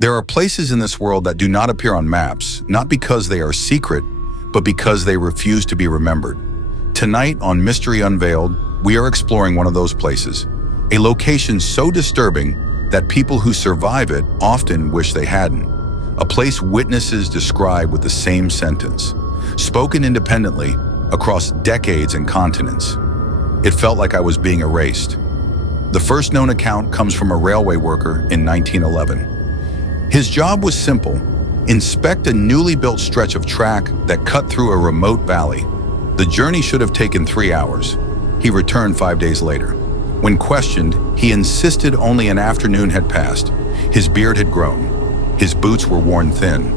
There are places in this world that do not appear on maps, not because they are secret, but because they refuse to be remembered. Tonight on Mystery Unveiled, we are exploring one of those places, a location so disturbing that people who survive it often wish they hadn't. A place witnesses describe with the same sentence, spoken independently across decades and continents. It felt like I was being erased. The first known account comes from a railway worker in 1911. His job was simple: inspect a newly built stretch of track that cut through a remote valley. The journey should have taken 3 hours. He returned 5 days later. When questioned, he insisted only an afternoon had passed. His beard had grown, his boots were worn thin,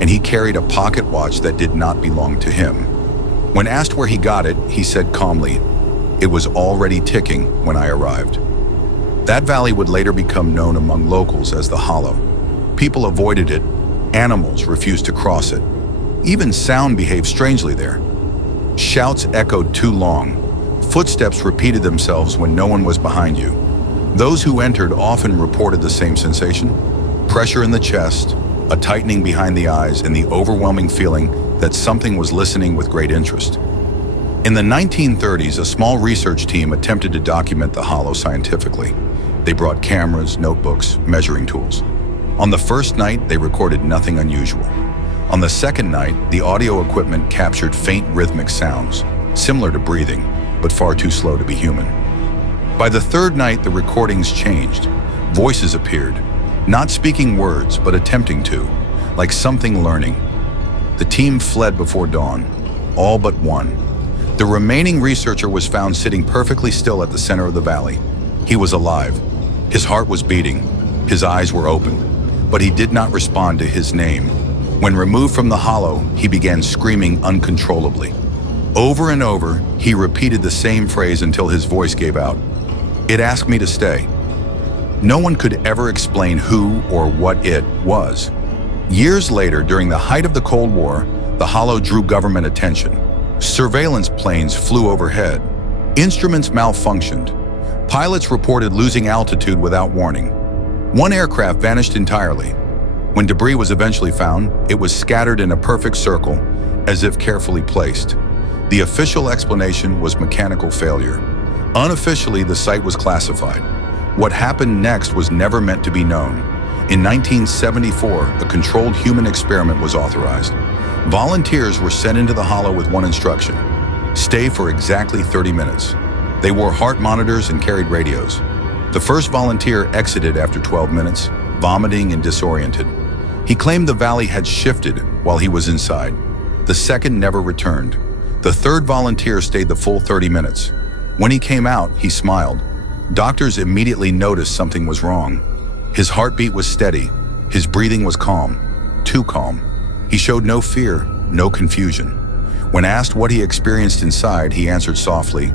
and he carried a pocket watch that did not belong to him. When asked where he got it, he said calmly, "It was already ticking when I arrived." That valley would later become known among locals as the Hollow. People avoided it, animals refused to cross it. Even sound behaved strangely there. Shouts echoed too long. Footsteps repeated themselves when no one was behind you. Those who entered often reported the same sensation: pressure in the chest, a tightening behind the eyes, and the overwhelming feeling that something was listening with great interest. In the 1930s, a small research team attempted to document the Hollow scientifically. They brought cameras, notebooks, measuring tools. On the first night, they recorded nothing unusual. On the second night, the audio equipment captured faint rhythmic sounds, similar to breathing, but far too slow to be human. By the third night, the recordings changed. Voices appeared, not speaking words, but attempting to, like something learning. The team fled before dawn, all but one. The remaining researcher was found sitting perfectly still at the center of the valley. He was alive. His heart was beating. His eyes were open. But he did not respond to his name. When removed from the Hollow, he began screaming uncontrollably. Over and over, he repeated the same phrase until his voice gave out. It asked me to stay. No one could ever explain who or what it was. Years later, during the height of the Cold War, the Hollow drew government attention. Surveillance planes flew overhead. Instruments malfunctioned. Pilots reported losing altitude without warning. One aircraft vanished entirely. When debris was eventually found, it was scattered in a perfect circle, as if carefully placed. The official explanation was mechanical failure. Unofficially, the site was classified. What happened next was never meant to be known. In 1974, a controlled human experiment was authorized. Volunteers were sent into the Hollow with one instruction: stay for exactly 30 minutes. They wore heart monitors and carried radios. The first volunteer exited after 12 minutes, vomiting and disoriented. He claimed the valley had shifted while he was inside. The second never returned. The third volunteer stayed the full 30 minutes. When he came out, he smiled. Doctors immediately noticed something was wrong. His heartbeat was steady. His breathing was calm, too calm. He showed no fear, no confusion. When asked what he experienced inside, he answered softly,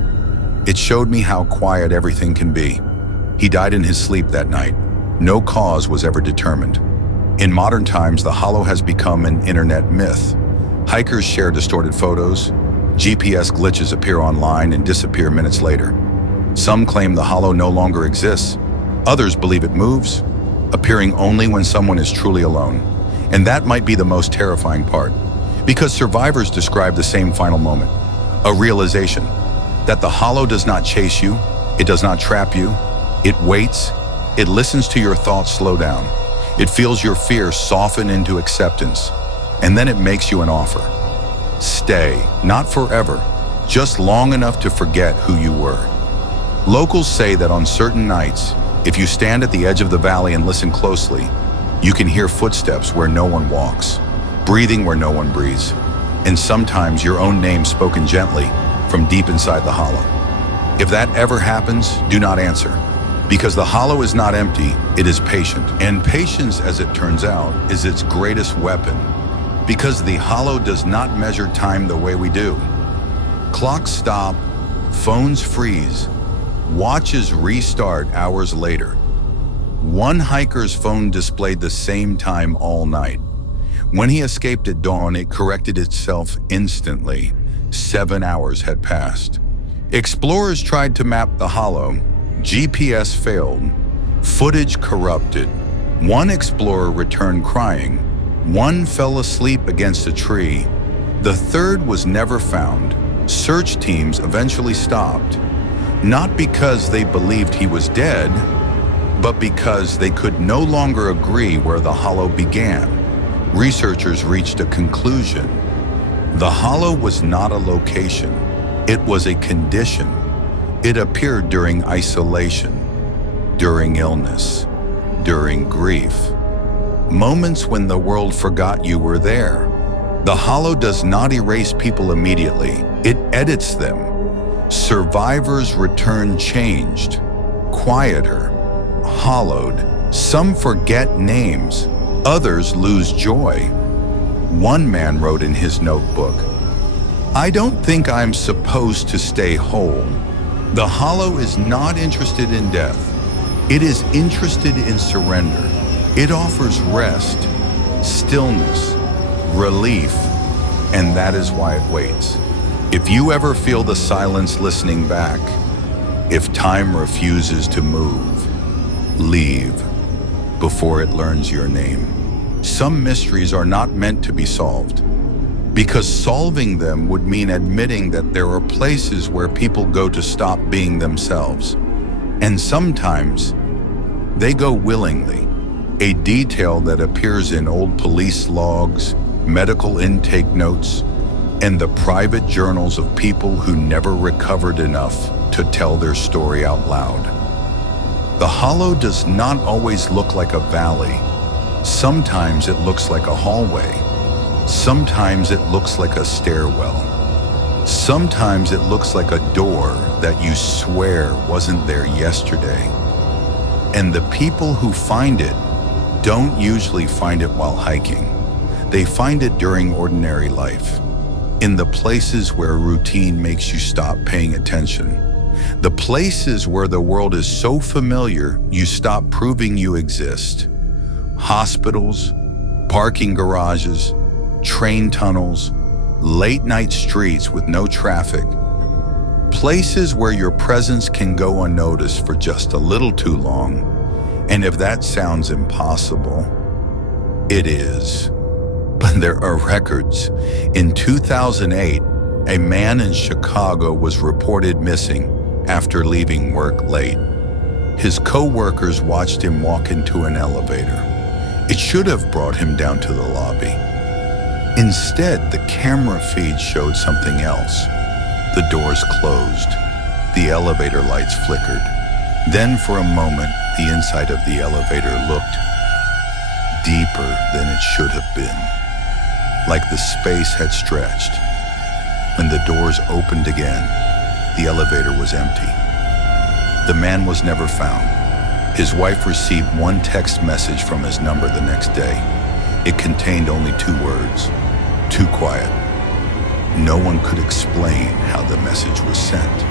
"It showed me how quiet everything can be." He died in his sleep that night. No cause was ever determined. In modern times, the Hollow has become an internet myth. Hikers share distorted photos. GPS glitches appear online and disappear minutes later. Some claim the Hollow no longer exists. Others believe it moves, appearing only when someone is truly alone. And that might be the most terrifying part, because survivors describe the same final moment: a realization that the Hollow does not chase you, it does not trap you. It waits, it listens to your thoughts slow down, it feels your fear soften into acceptance, and then it makes you an offer. Stay, not forever, just long enough to forget who you were. Locals say that on certain nights, if you stand at the edge of the valley and listen closely, you can hear footsteps where no one walks, breathing where no one breathes, and sometimes your own name spoken gently from deep inside the Hollow. If that ever happens, do not answer. Because the Hollow is not empty, it is patient. And patience, as it turns out, is its greatest weapon. Because the Hollow does not measure time the way we do. Clocks stop, phones freeze, watches restart hours later. One hiker's phone displayed the same time all night. When he escaped at dawn, it corrected itself instantly. 7 hours had passed. Explorers tried to map the Hollow. GPS failed. Footage corrupted. One explorer returned crying. One fell asleep against a tree. The third was never found. Search teams eventually stopped, not because they believed he was dead, but because they could no longer agree where the hollow began. Researchers reached a conclusion. The hollow was not a location. It was a condition. It appeared during isolation, during illness, during grief. Moments when the world forgot you were there. The hollow does not erase people immediately. It edits them. Survivors return changed, quieter, hollowed. Some forget names. Others lose joy. One man wrote in his notebook, "I don't think I'm supposed to stay whole." The hollow is not interested in death. It is interested in surrender. It offers rest, stillness, relief, and that is why it waits. If you ever feel the silence listening back, if time refuses to move, leave before it learns your name. Some mysteries are not meant to be solved, because solving them would mean admitting that there are places where people go to stop being themselves. And sometimes they go willingly. A detail that appears in old police logs, medical intake notes, and the private journals of people who never recovered enough to tell their story out loud. The hollow does not always look like a valley. Sometimes it looks like a hallway. Sometimes it looks like a stairwell. Sometimes it looks like a door that you swear wasn't there yesterday. And the people who find it don't usually find it while hiking. They find it during ordinary life, in the places where routine makes you stop paying attention. The places where the world is so familiar you stop proving you exist. Hospitals, parking garages, train tunnels, late-night streets with no traffic. Places where your presence can go unnoticed for just a little too long. And if that sounds impossible, it is. But there are records. In 2008, a man in Chicago was reported missing after leaving work late. His co-workers watched him walk into an elevator. It should have brought him down to the lobby. Instead, the camera feed showed something else. The doors closed. The elevator lights flickered. Then for a moment, the inside of the elevator looked deeper than it should have been, like the space had stretched. When the doors opened again, the elevator was empty. The man was never found. His wife received one text message from his number the next day. It contained only 2 words, "Too quiet." No one could explain how the message was sent.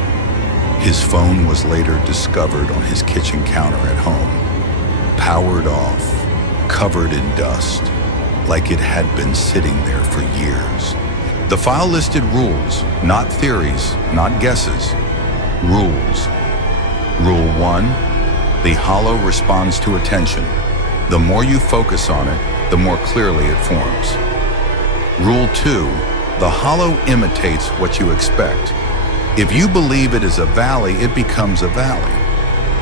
His phone was later discovered on his kitchen counter at home, powered off, covered in dust, like it had been sitting there for years. The file listed rules, not theories, not guesses. Rules. Rule 1, the hollow responds to attention. The more you focus on it, the more clearly it forms. Rule 2, the hollow imitates what you expect. If you believe it is a valley, it becomes a valley.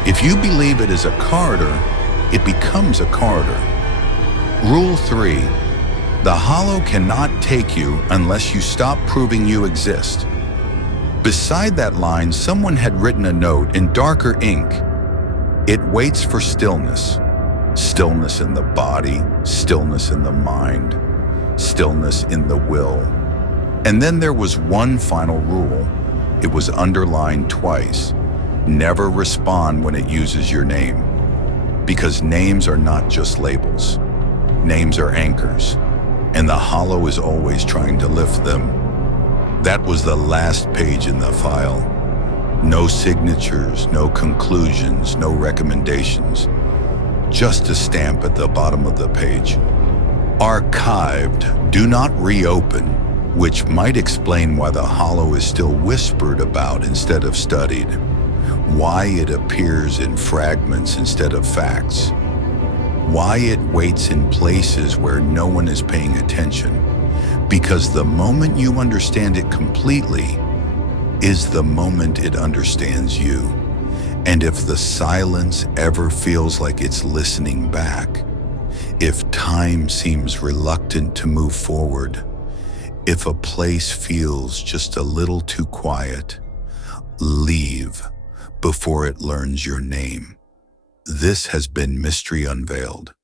If you believe it is a corridor, it becomes a corridor. Rule 3, the hollow cannot take you unless you stop proving you exist. Beside that line, someone had written a note in darker ink. It waits for stillness. Stillness in the body, stillness in the mind, stillness in the will. And then there was one final rule. It was underlined twice. Never respond when it uses your name. Because names are not just labels. Names are anchors. And the hollow is always trying to lift them. That was the last page in the file. No signatures, no conclusions, no recommendations. Just a stamp at the bottom of the page. Archived, do not reopen, which might explain why the hollow is still whispered about instead of studied. Why it appears in fragments instead of facts. Why it waits in places where no one is paying attention. Because the moment you understand it completely is the moment it understands you. And if the silence ever feels like it's listening back, if time seems reluctant to move forward, if a place feels just a little too quiet, leave before it learns your name. This has been Mystery Unveiled.